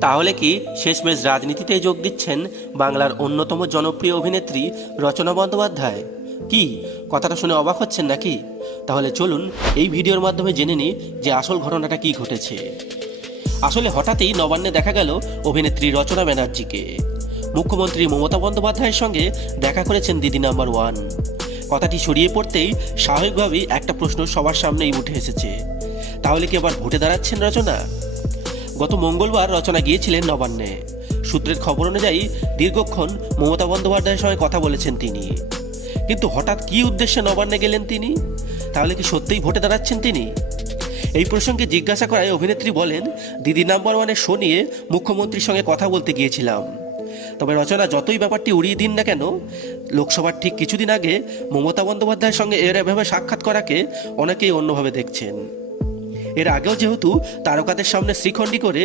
তাহলে কি শেষমেশ রাজনীতিতে যোগ দিচ্ছেন বাংলার অন্যতম জনপ্রিয় অভিনেত্রী রচনা বন্দ্যোপাধ্যায়? কি কথাটা শুনে অবাক হচ্ছেন নাকি? তাহলে চলুন এই ভিডিওর মাধ্যমে জেনে নিই যে আসল ঘটনাটা কি ঘটেছে। আসলে হঠাৎই নবান্নে দেখা গেল অভিনেত্রী রচনা ব্যানার্জিকে। মুখ্যমন্ত্রী মমতা বন্দ্যোপাধ্যায়ের সঙ্গে দেখা করেছেন দিদি নাম্বার ওয়ান। কথাটি ছড়িয়ে পড়তেই স্বাভাবিকভাবেই একটা প্রশ্ন সবার সামনেই উঠে এসেছে, তাহলে কি আবার ভোটে দাঁড়াচ্ছেন রচনা? গত মঙ্গলবার রচনা গিয়েছিলেন নবান্নে। সূত্রের খবর অনুযায়ী দীর্ঘক্ষণ মমতা বন্দ্যোপাধ্যায়ের সঙ্গে কথা বলেছেন তিনি। কিন্তু হঠাৎ কী উদ্দেশ্যে নবান্নে গেলেন তিনি? তাহলে কি সত্যিই ভোটে দাঁড়াচ্ছেন তিনি? এই প্রসঙ্গে জিজ্ঞাসা করায় অভিনেত্রী বলেন, দিদি নাম্বার ওয়ানের শো নিয়ে মুখ্যমন্ত্রীর সঙ্গে কথা বলতে গিয়েছিলাম। তবে রচনা যতই ব্যাপারটি উড়িয়ে দিন না কেন, লোকসভার ঠিক কিছুদিন আগে মমতা বন্দ্যোপাধ্যায়ের সঙ্গে এভাবে সাক্ষাৎ করাকে অনেকেই অন্যভাবে দেখছেন। এর আগেও যেহেতু তারকাদের সামনে শ্রীখণ্ডী করে